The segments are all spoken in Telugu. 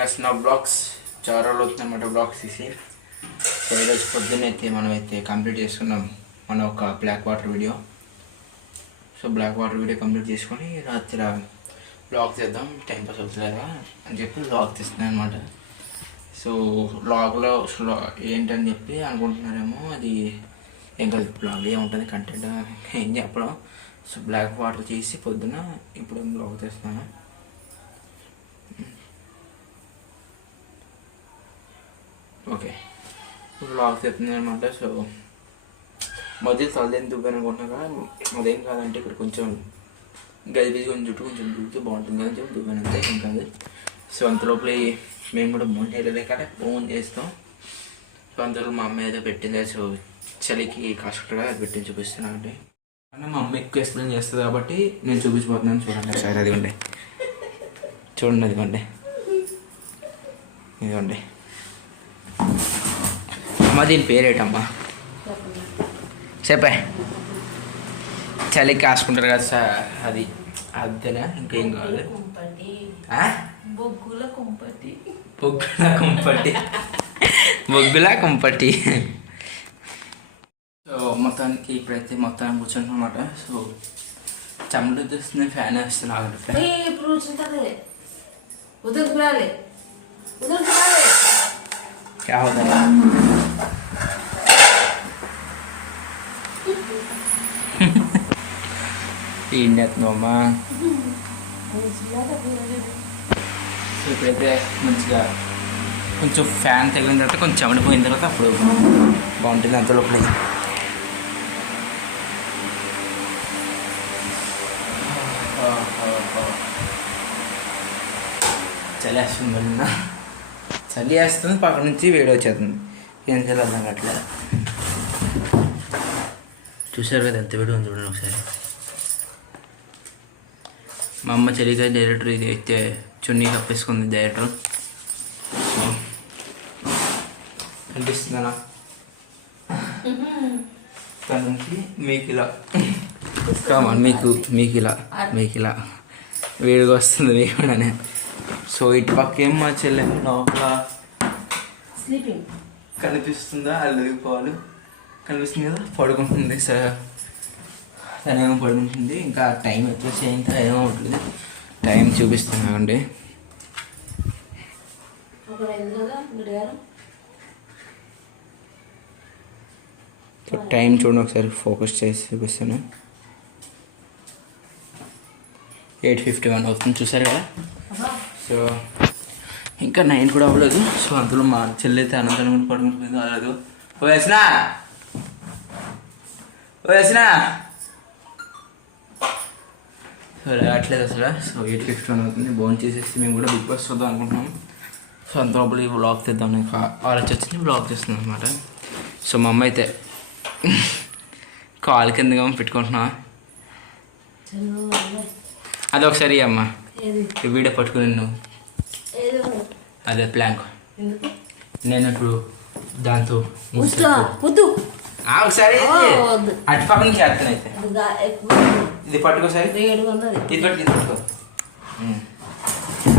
నా బ్లాగ్స్ చాలా రోజులు అవుతుందన్నమాట బ్లాగ్స్ తీసి. సో ఈరోజు పొద్దున్నైతే మనమైతే కంప్లీట్ చేసుకున్నాం మన ఒక black water video. So black water video complete చేసుకొని రాత్రి బ్లాగ్ చేద్దాం, టైం పాస్ అవుతుందా అని చెప్పి బ్లాగ్ తీస్తున్నాను అనమాట. సో బ్లాగ్లో ఏంటని చెప్పి అనుకుంటున్నారేమో, అది ఏం కాదు, బ్లాగ్ ఏముంటుంది కంటెంట్ ఏం చెప్పడం. సో బ్లాక్ వాటర్ చేసి పొద్దున ఇప్పుడు బ్లాగ్ తీస్తున్నాను. ఓకే, బ్లాగ్ తెస్తుంది అనమాట. సో మధ్య తలదేం దువ్వాను అనుకుంటున్నా, అదేం కాదంటే ఇక్కడ కొంచెం గదిబిజి కొంచెం చుట్టూ కొంచెం దువ్వుతూ బాగుంటుంది అని చెప్పి దువ్వాను, అంతే, ఏం కాదు. సో అంతలోపల మేము కూడా ఫోన్ చేయలేదు కదా, ఫోన్ చేస్తాం. సో అంతలో మా అమ్మ ఏదో పెట్టింది. సో చలికి కాస్ట్గా అది పెట్టి చూపిస్తున్నాను అంటే మా అమ్మ ఎక్కువ ఎక్స్ప్లెయిన్ చేస్తుంది కాబట్టి నేను చూపించిపోతున్నాను. చూడండి ఒకసారి, అదిగోండి చూడండి, అదిగోండి ఇదిగోండి. అమ్మ దీని పేరేటమ్మా చెప్పే? చలికి కాసుకుంటారు కదా సార్, అది అదేనా, ఇంకేం కావాలి? బొగ్గుల కుంపటి, బొగ్గుల కుంపటి. సో మొత్తానికి ఇప్పుడైతే మొత్తానికి కూర్చుంటాం అనమాట. సో చెమట చూస్తుంది, ఫ్యాన్ వేస్తున్నా. क्या होता है? Ingat mama. సో ఇప్పుడైతే మంచిగా కొంచెం ఫ్యాన్ తగిలిన తర్వాత కొంచెం చెమడిపోయిన తర్వాత అప్పుడు బాగుంటుంది. అంత లోపల చలి వేస్తుంది, మళ్ళీ చలి వేస్తుంది, పక్క నుంచి వేడి వచ్చేస్తుంది. ఏం చేయాలి అర్థం కావట్లేదు. చూసారు కదా ఎంత వేడి ఉంది, చూడండి ఒకసారి. మా అమ్మ చలిగా డైరెక్టర్ ఇది అయితే చున్నీ కప్పేసుకుంది డైరెక్టర్. సో కనిపిస్తుందా తన నుంచి మీకు ఇలా కామన్, మీకు ఇలా వేడిగా వస్తుంది వేయడనే. సో ఇటు పక్క ఏం మా చెల్లె లోపల స్లీపింగ్ కనిపిస్తుందా? అల్లగిపోవాలి కనిపిస్తుంది కదా, పడుకుంటుంది సార్. తనేమో పడుకుంటుంది. ఇంకా టైం వచ్చేసి ఇంకా ఏమో ఉంటుంది, టైం చూపిస్తున్నామండి. టైం చూడండి ఒకసారి, ఫోకస్ చేసి చూపిస్తాను. 8:51 అవుతుంది, చూసారు కదా. సో ఇంకా 9 కూడా అవ్వలేదు. సో అందులో మా చెల్లి అయితే అనంతరం కూడా పడుకుంటుంది. అవ్వలేదు. వేసినా సో రావట్లేదు అసలు. సో 8:51 అవుతుంది. భోజనం చేసేసి మేము కూడా బిగ్ బాస్ చూద్దాం అనుకుంటున్నాం. సో అంత లోపల ఈ బ్లాగ్ తెద్దాం నాకు ఆలోచించి బ్లాగ్ చేస్తున్నాం అనమాట. సో మా అమ్మ అయితే కాలు కిందగా పెట్టుకుంటున్నా. అది ఒకసారి అమ్మ వీడియో పట్టుకుని నువ్వు అదే ప్లాంక్ నేను ఇప్పుడు దాంతో ఒకసారి అటు పక్క నుంచి చేస్తాను. అయితే ఇది పట్టుకోసారి, ఇది పట్టుకో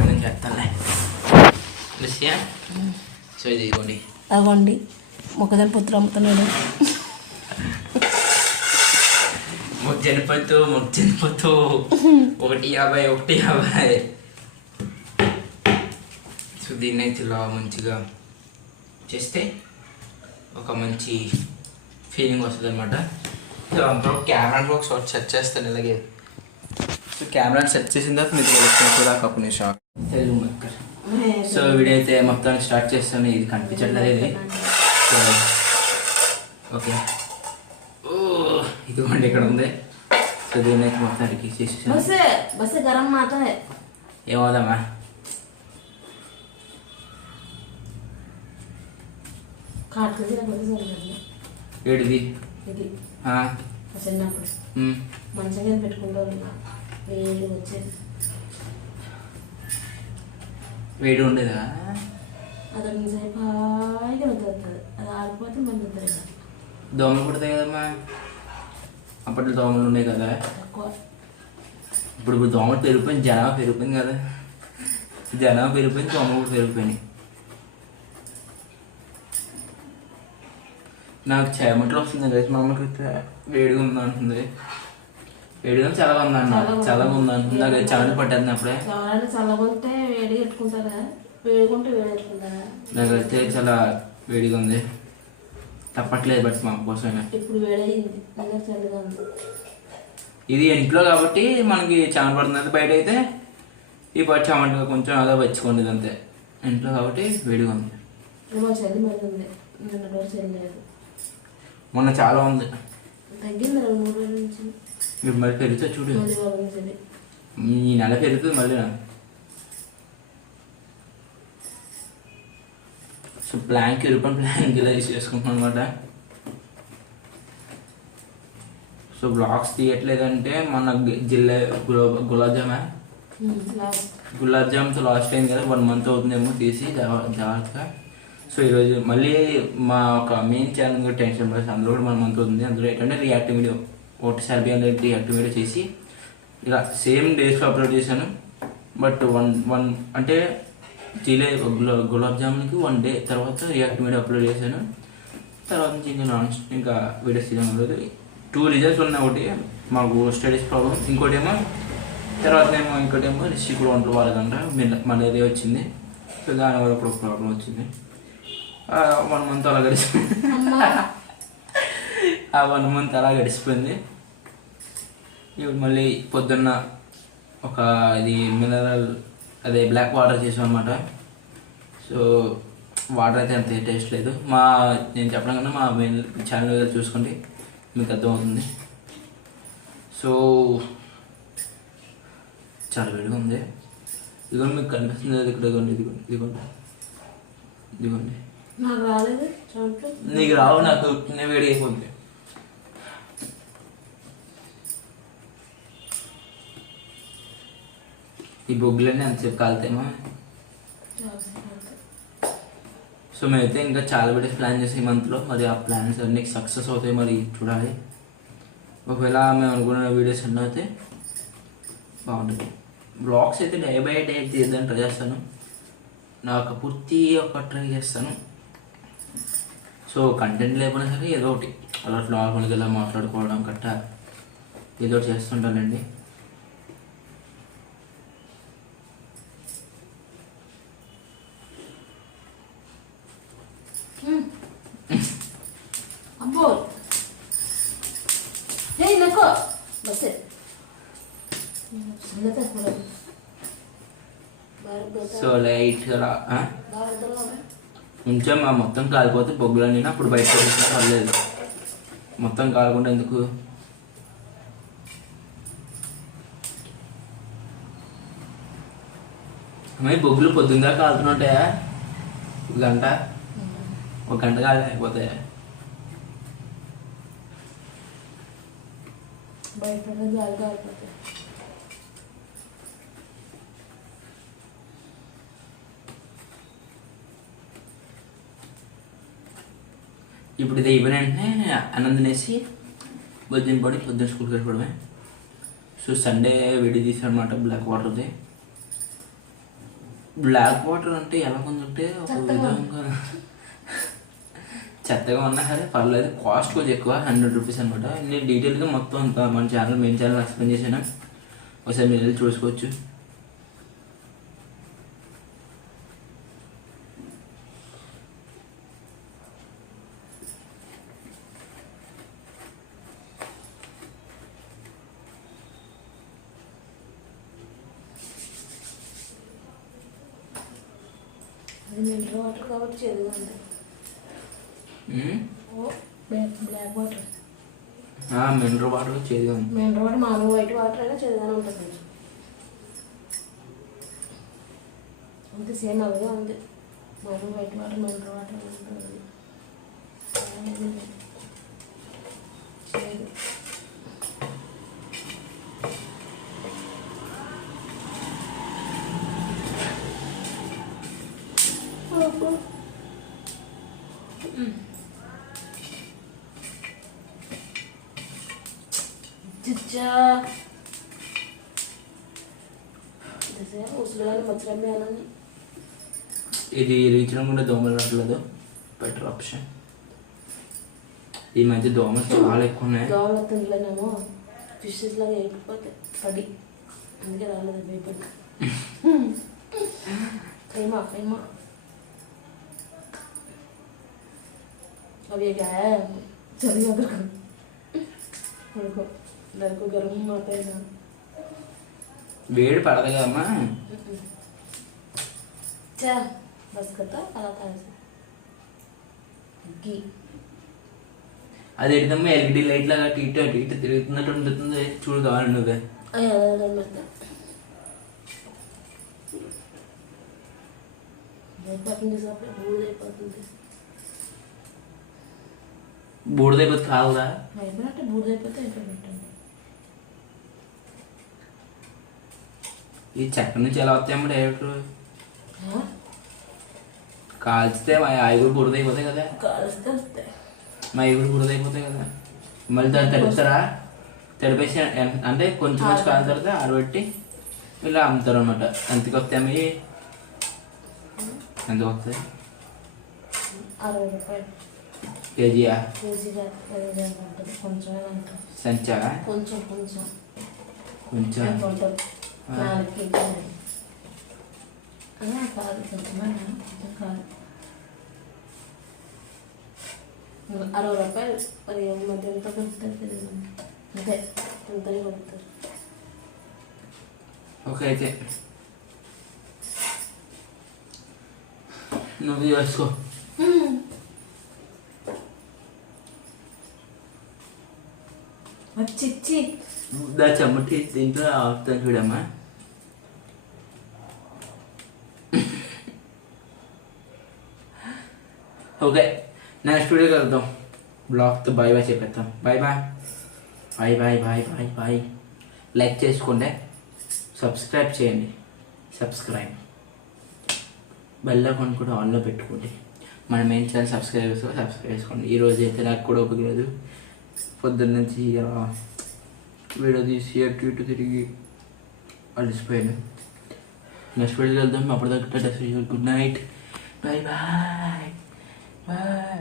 నేను చేస్తానులే. సో ఇది ఇవ్వండి, అవ్వండి. మొక్కజొన్న పొత్తులు అమ్ముతున్నాడు. మొక్కజొన్న పొత్తు 150. సో దీన్ని అయితే ఇలా మంచిగా చేస్తే ఒక మంచి ఫీలింగ్ వస్తుంది అనమాట. సో అందులో కెమెరా ఒకసారి సెట్ చేస్తాను ఇలాగే. సో కెమెరా సెట్ చేసిన తర్వాత మీరు తెలుస్తున్నప్పుడు కప్పుని షాక్ తెలుగు మక్కర్. సో వీడియో అయితే మొత్తాన్ని స్టార్ట్ చేస్తాను. ఇది కనిపించట్లేదు ఇది. సో ఓకే, ఇదిగోండి ఇక్కడ ఉంది. సో దీన్ని అయితే మొత్తానికి చేసేసాను. ఏమవుదామా? ఏడిది చిన్నప్పుడు మంచిగా పెట్టుకుంటారు, వేడి ఉండేదా? అది హాయిగా వద్దు, అది ఆడిపోతే మన దోమలు పుడతాయి కదమ్మా. అప్పట్లో దోమలు ఉన్నాయి కదా, ఇప్పుడు దోమలు పెరిగిపోయింది, జనాభా పెరిగిపోయింది కదా. జనం పెరిగిపోయింది, దోమ కూడా పెరిగిపోయినాయి. నాకు చేమట్లు వస్తుంది కదా, మా అమ్మకి వేడిగా ఉంది అంటుంది. వేడిగా చల్లగా ఉంది అన్న, చల్లగా ఉంది అంటుంది. నాకు చెమటలు పట్టేస్తుంది అప్పుడే. చల్లగుంటే వేడి పెట్టుకుంటారా, వేడిగుంటే వేడి పెట్టుకుంటారా? నాకైతే చాలా వేడిగా ఉంది, తప్పట్లేదు. బట్ మా కోసం ఇప్పుడు వేడయింది, చల్లగా ఉంది. ఇది ఇంట్లో కాబట్టి మనకి చెమట పడుతుంది. బయట అయితే ఈ పట్టు చెమటగా కొంచెం అలా వచ్చుకోండి అంతే. ఇంట్లో కాబట్టి వేడిగా ఉంది. చలి మరి ఉంది, నిన్న రోజు చలి లేదు. మొన్న చాలా ఉంది, తగ్గింది 2-3 రోజుల నుంచి. ఇప్పుడు మరి పెరుగుతుంది చూడు, చలి ఈ నెల పెరుగుతుంది మళ్ళీ. సో ప్లాంక్ ఇరుపని ప్లాంక్ ఇలా యూస్ చేసుకుంటున్నాం అనమాట. సో బ్లాగ్స్ తీయట్లేదంటే మన జిల్లా గులాబ్ జామ్తో లాస్ట్ టైం కదా 1 month అవుతుందేమో తీసి జాగ్రత్తగా. సో ఈరోజు మళ్ళీ మా ఒక మెయిన్ ఛానల్ కూడా టెన్షన్ పడేసి అందులో కూడా 1 month అవుతుంది. అందులో ఏంటంటే రియాక్టివ్ వీడియో ఒకటి సెల్ఫీ అనేది రియాక్టివ్ వీడియో చేసి ఇలా సేమ్ డేస్లో అప్లోడ్ చేశాను. బట్ వన్ అంటే గులాబ్ జామున్కి 1 day తర్వాత రియాక్టివ్ వీడియో అప్లోడ్ చేశాను. తర్వాత నుంచి ఇంకా వీడియోస్ తీయడం 2 రిజల్ట్స్ ఉన్నాయి. ఒకటి మాకు స్టడీస్ ప్రాబ్లం, ఇంకోటేమో ఇంకోటేమో రిషి కూడా ఒంట్లో వాళ్ళకంట మలేరియా వచ్చింది. సో దానివల్ల ఇప్పుడు ప్రాబ్లం వచ్చింది. 1 month అలా గడిచిపోయింది. ఆ 1 month అలా గడిచిపోయింది. ఇప్పుడు మళ్ళీ పొద్దున్న ఒక ఇది మినరల్ అదే బ్లాక్ వాటర్ చేసాం అనమాట. సో వాటర్ అయితే అంత టేస్ట్ లేదు. నేను చెప్పడం కన్నా మా మెయిన్ ఛానల్ చూసుకోండి, మీకు అర్థమవుతుంది. సో చాలా వేడిగా ఉంది. ఇదిగోండి మీకు కనిపిస్తుంది కదా ఇక్కడ, ఇదిగోండి. నాకు రాలేదు, నీకు రావు, నాకు వేడి అయిపోతుంది. ఈ బొగ్గులన్నీ ఎంతసేపు కాలుతామో. సో మేమైతే ఇంకా చాలా వీడియోస్ ప్లాన్ చేసి ఈ మంత్లో, మరి ఆ ప్లాన్స్ అన్నీ సక్సెస్ అవుతాయి, మరి చూడాలి. ఒకవేళ మేము అనుకున్న వీడియోస్ అన్నీ అయితే బాగుంటుంది. బ్లాగ్స్ అయితే డే బై డే తీద్దాం ట్రై చేస్తాను, నాకు పూర్తి ట్రై చేస్తాను. సో కంటెంట్ లేకపోయినా సరే ఏదో ఒకటి అలా నార్మల్గా ఇలా మాట్లాడుకోవడం కట్ట ఏదో ఒకటి చేస్తుంటానండి. అబ్బో నాకు బస్ సో లైట్గా కొంచెం మొత్తం కాలిపోతే బొగ్గులన్నీ అప్పుడు బయట పర్లేదు. మొత్తం కాలకుండా ఎందుకు? అమ్మాయి బొగ్గులు పొద్దున్న కాలుతుంటాయా? 1 గంట కాలి అయిపోతాయా? బయట జాలిగా అయిపోతాయి. ఇప్పుడు ఇది అయిపోయిన వెంటనే అన్నం తినేసి పొద్దున్న స్కూల్కి వెళ్ళిపోవడమే. సో సండే వీడియో తీసానమాట బ్లాక్ వాటర్ది. బ్లాక్ వాటర్ అంటే ఎలా ఉందంటే ఒక విధంగా చెత్తగా ఉన్నా సరే పర్లేదు, కాస్ట్ కొంచెం ఎక్కువ, 100 rupees అనమాట. నేను డీటెయిల్గా మొత్తం అంతా మన మెయిన్ ఛానల్ ఎక్స్ప్లెయిన్ చేశాను, ఒకసారి మీరు వెళ్ళి చూసుకోవచ్చు. అది మినరల్ వాటర్ కాబట్టి చేదుగా ఉంది. బ్లాక్ వాటర్ మినరల్ వాటర్ చేదుగా ఉంది. మినరల్ వాటర్ మామూలు వైట్ వాటర్ అయినా చేదుగానే ఉంటుంది. అంతే సేమ్ అలాగే ఉంది. మామూలు వైట్ వాటర్ మినరల్ వాటర్ ఉంటుంది. చేదు ఉసులుగానే మచ్చరం వేయాలని. ఇది రీచడం కూడా దోమలు రావట్లేదు. Better option. ఈ మధ్య దోమలు చాలా ఎక్కువ ఉన్నాయి. దోమలు తినలేనేమో ఫిషెస్ లాగా ఎగిపోతాయి పడి, అందుకే రాలేదు భయపడి. కైమా కైమా అవి చదిగా దొరకవు దొరకు గర్వం మాత్రమే. వేడి పడదు కదమ్మా. చా బస్ కదా అలా కాదు గీ అది ఎడదమ్మా ఎల్ఈడి లైట్ లాగా ఇటు అటు ఇటు తిరుగుతున్నట్టు ఉంటుంది. చూడు కావాలి నువ్వే. బూడిదైపోతే కాదుదా? అయిపోయినట్టు బూడిదైపోతే అయిపోయినట్టు. ఈ చెక్క నుంచి ఎలా వస్తాయమ్మా డైరెక్ట్? కాల్చితే మా ఐగురు బురదైపోతాయి కదా. కాల్స్తే వస్తాయి. మా ఐగురు బురదైపోతాయి కదా. మళ్ళీ దాన్ని తడుపుతారా? తడిపేసి అంటే కొంచెం మంచి కాలిన తర్వాత ఆడబెట్టి ఇలా అమ్ముతారు అనమాట. ఎంతకి వస్తాయి? ఎంత వస్తాయి? 60 రూపాయలు కేజీయా? కేజీగా ఉంటుంది. కొంచెం సంచా? కొంచెం కొంచెం కొంచెం ఉంటుంది. 4 కేజీలు కాదు, కొంచెమైనా కొంచెం కాదు. 60 రూపాయలు. మరి మధ్య ఎంత కొడుతుంది తెలియదు. అంతే అంతనే కొడుతుంది. ఓకే అయితే నువ్వు చేసుకో. వచ్చి దా చెమ్మటి దీంట్లో ఆపుతాను చూడమ్మా. ఓకే నెక్స్ట్ వీడియోకి వెళ్దాం. బ్లాగ్తో బాయ్ బాయ్ చెప్పేస్తాం. Bye bye bye bye bye bye bye. Like చేసుకోండి, సబ్స్క్రైబ్ చేయండి. సబ్స్క్రైబ్ బెల్ ఐకాన్ కూడా ఆన్లో పెట్టుకోండి. మన మెయిన్ ఛానల్ సబ్స్క్రైబ్ చేసుకోండి. ఈరోజు అయితే నాకు కూడా ఓపిక లేదు. పొద్దున్న నుంచి వీడియో తీసి అటు ఇటు తిరిగి అలసిపోయాను. నెక్స్ట్ వీడియోకి వెళ్దాం. అప్పటిదాకా good night. Bye bye bye.